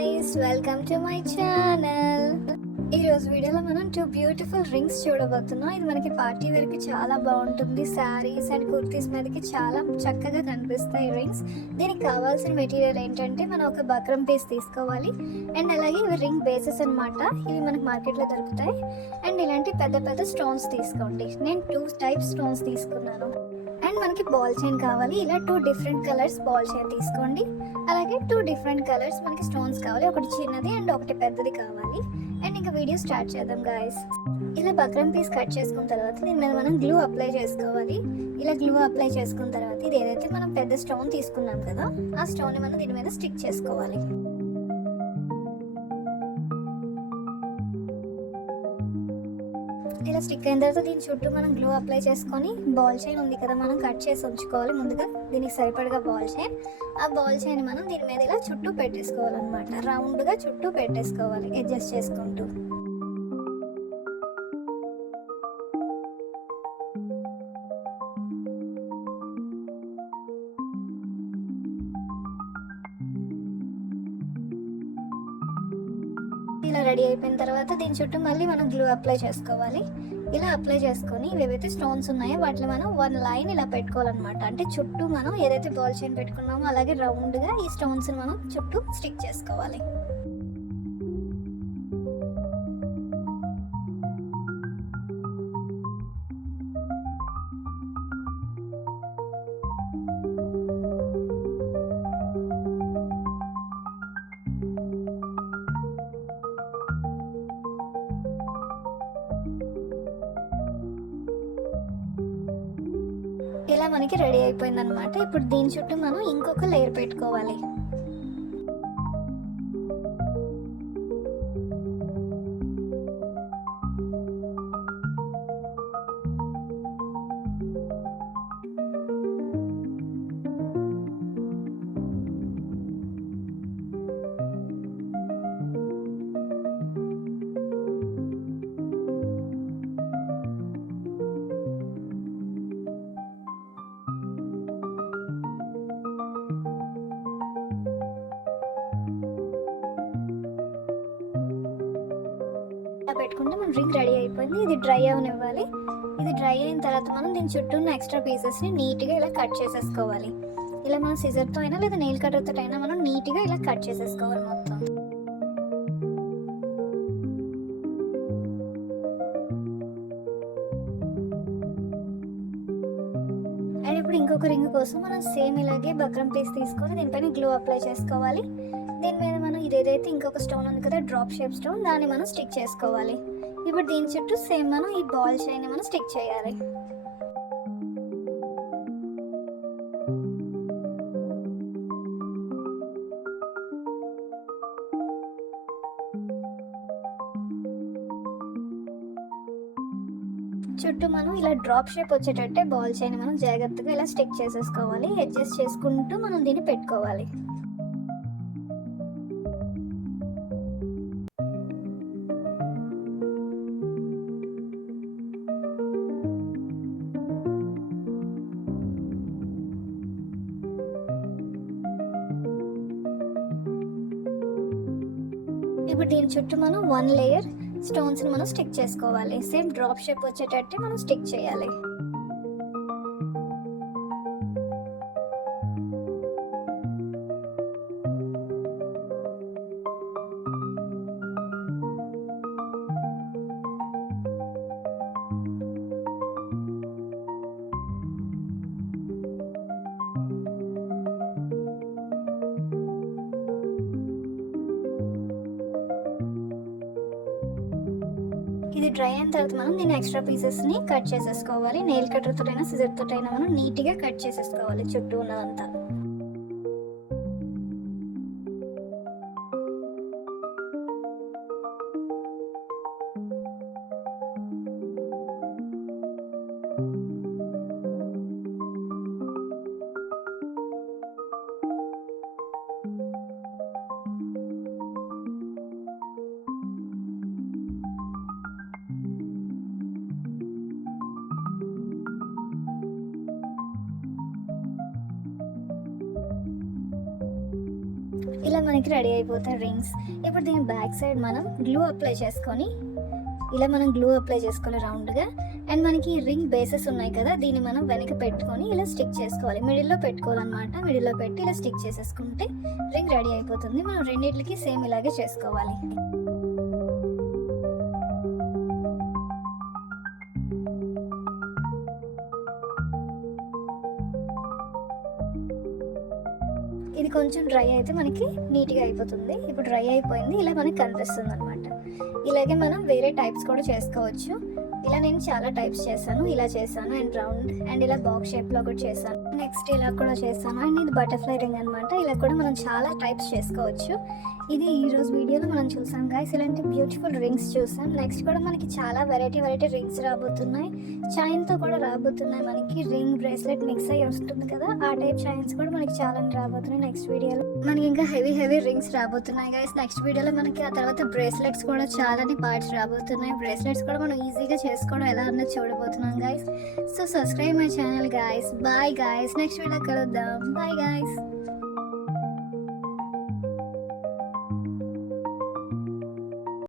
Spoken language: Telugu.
guys, welcome to my channel. ఈ రోజు వీడియోలో మనం 2 బ్యూటిఫుల్ రింగ్స్ చూడబోతున్నాం. ఇది మనకి పార్టీ వేర్ కి చాలా బాగుంటుంది. సారీస్ అండ్ కుర్తీస్ మీదకి చాలా చక్కగా కనిపిస్తాయి రింగ్స్. దీనికి కావాల్సిన మెటీరియల్ ఏంటంటే మనం ఒక బక్రం పీస్ తీసుకోవాలి అండ్ అలాగే ఇవి రింగ్ బేసెస్ అన్నమాట. ఇవి మనకి మార్కెట్లో దొరుకుతాయి అండ్ ఇలాంటి పెద్ద పెద్ద స్టోన్స్ తీసుకోండి. నేను 2 టైప్స్ స్టోన్స్ తీసుకున్నాను. అండ్ మనకి బాల్ చైన్ కావాలి. ఇలా 2 డిఫరెంట్ కలర్స్ బాల్ చైన్ తీసుకోండి. అలాగే 2 డిఫరెంట్ కలర్స్ మనకి స్టోన్స్ కావాలి. ఒకటి చిన్నది అండ్ ఒకటి పెద్దది కావాలి. అండ్ ఇంకా వీడియో స్టార్ట్ చేద్దాం గాయస్. ఇలా బక్రం పీస్ కట్ చేసుకున్న తర్వాత దీని మీద మనం గ్లూ అప్లై చేసుకోవాలి. ఇలా గ్లూ అప్లై చేసుకున్న తర్వాత ఇది ఏదైతే మనం పెద్ద స్టోన్ తీసుకున్నాం కదా, ఆ స్టోన్ ని మనం దీని మీద స్టిక్ చేసుకోవాలి. ఇలా స్టిక్ అయిన తర్వాత దీని చుట్టూ మనం గ్లూ అప్లై చేసుకొని బాల్ చైన్ ఉంది కదా మనం కట్ చేసి ఉంచుకోవాలి. ముందుగా దీనికి సరిపడగా బాల్ చైన్, ఆ బాల్ చైన్ మనం దీని మీద ఇలా చుట్టూ పెట్టేసుకోవాలన్నమాట. రౌండ్గా చుట్టూ పెట్టేసుకోవాలి అడ్జస్ట్ చేసుకుంటూ. ఇలా రెడీ అయిపోయిన తర్వాత దీని చుట్టూ మళ్ళీ మనం గ్లూ అప్లై చేసుకోవాలి. ఇలా అప్లై చేసుకొని ఏవైతే స్టోన్స్ ఉన్నాయో వాటిని మనం 1 లైన్ ఇలా పెట్టుకోవాలన్నమాట. అంటే చుట్టూ మనం ఏదైతే బాల్ చైన్ పెట్టుకున్నామో అలాగే రౌండ్గా ఈ స్టోన్స్ మనం చుట్టూ స్టిక్ చేసుకోవాలి. ఇలా మనకి రెడీ అయిపోయింది అనమాట. ఇప్పుడు దీని చుట్టూ మనం ఇంకొక లేయర్ పెట్టుకోవాలి. పెట్టుకుంటే మన రింగ్ రెడీ అయిపోయింది. ఇది డ్రై అవనివ్వాలి. ఇది డ్రై అయిన తర్వాత మనం దీని చుట్టూ ఉన్న ఎక్స్ట్రా పీసెస్ని నీట్గా ఇలా కట్ చేసేసుకోవాలి. ఇలా మనం సిజర్తో అయినా లేదా నెయిల్ కట్టర్తో అయినా మనం నీట్గా ఇలా కట్ చేసేసుకోవాలి మొత్తం. అండ్ ఇప్పుడు ఇంకొక రింగ్ కోసం మనం సేమ్ ఇలాగే బక్రం పీస్ తీసుకొని దీనిపైన గ్లూ అప్లై చేసుకోవాలి. దీని మీద మనం ఇదేదైతే ఇంకొక స్టోన్ ఉంది కదా, డ్రాప్ షేప్ స్టోన్, దాన్ని మనం స్టిక్ చేసుకోవాలి. ఇప్పుడు దీని చుట్టూ సేమ్ మనం ఈ బాల్ చైన్ మనం స్టిక్ చేయాలి. చుట్టూ మనం ఇలా డ్రాప్ షేప్ వచ్చేటట్టే బాల్ చైన్ మనం జాగ్రత్తగా ఇలా స్టిక్ చేసేసుకోవాలి. అడ్జస్ట్ చేసుకుంటూ మనం దీన్ని పెట్టుకోవాలి. ఇప్పుడు దీని చుట్టూ మనం 1 లేయర్ స్టోన్స్ మనం స్టిక్ చేసుకోవాలి. సేమ్ డ్రాప్ షేప్ వచ్చేటట్టు మనం స్టిక్ చేయాలి. ఇది డ్రై అయిన తర్వాత మనం దీని ఎక్స్ట్రా పీసెస్ని కట్ చేసేసుకోవాలి. నెయిల్ కట్టర్తో అయినా సిజర్తో అయినా మనం నీట్గా కట్ చేసేసుకోవాలి చుట్టూ ఉన్నదంతా. ఇలా మనకి రెడీ అయిపోతాయి రింగ్స్. ఇప్పుడు దీని బ్యాక్ సైడ్ మనం గ్లూ అప్లై చేసుకొని ఇలా మనం గ్లూ అప్లై చేసుకోవాలి రౌండ్గా. అండ్ మనకి రింగ్ బేసెస్ ఉన్నాయి కదా, దీన్ని మనం వెనక పెట్టుకొని ఇలా స్టిక్ చేసుకోవాలి. మిడిల్లో పెట్టుకోవాలన్నమాట. మిడిల్లో పెట్టి ఇలా స్టిక్ చేసేసుకుంటే రింగ్ రెడీ అయిపోతుంది. మనం రెండింటికి సేమ్ ఇలాగే చేసుకోవాలి. ఇది కొంచెం డ్రై అయితే మనకి నీట్గా అయిపోతుంది. ఇప్పుడు డ్రై అయిపోయింది, ఇలా మనకి కనిపిస్తుంది అనమాట. ఇలాగే మనం వేరే టైప్స్ కూడా చేసుకోవచ్చు. ఇలా నేను చాలా టైప్స్ చేశాను. ఇలా చేశాను అండ్ రౌండ్ అండ్ ఇలా బాక్స్ షేప్లో కూడా చేశాను. నెక్స్ట్ ఇలా కూడా చేశాను అండ్ ఇది బటర్ఫ్లై రింగ్ అనమాట. ఇలా కూడా మనం చాలా టైప్స్ చేసుకోవచ్చు. ఇది ఈరోజు వీడియోలో మనం చూసాం గైస్. ఇలాంటి బ్యూటిఫుల్ రింగ్స్ చూసాం. నెక్స్ట్ కూడా మనకి చాలా వెరైటీ రింగ్స్ రాబోతున్నాయి. చైన్తో కూడా రాబోతున్నాయి. మనకి రింగ్ బ్రేస్లెట్ మిక్స్ అయ్యి వస్తుంది కదా, ఆ టైప్ చైన్స్ కూడా మనకి చాలా రాబోతున్నాయి. నెక్స్ట్ వీడియోలో మనకి ఇంకా హెవీ రింగ్స్ రాబోతున్నాయి గైస్. నెక్స్ట్ వీడియోలో మనకి ఆ తర్వాత బ్రేస్లెట్స్ కూడా చాలా పార్ట్స్ రాబోతున్నాయి. బ్రేస్లెట్స్ కూడా మనం ఈజీగా చేసుకోవడం ఎలా అన్నది చూడబోతున్నాం guys. So subscribe my channel guys. Bye guys. Next video కలుద్దాం. Bye guys.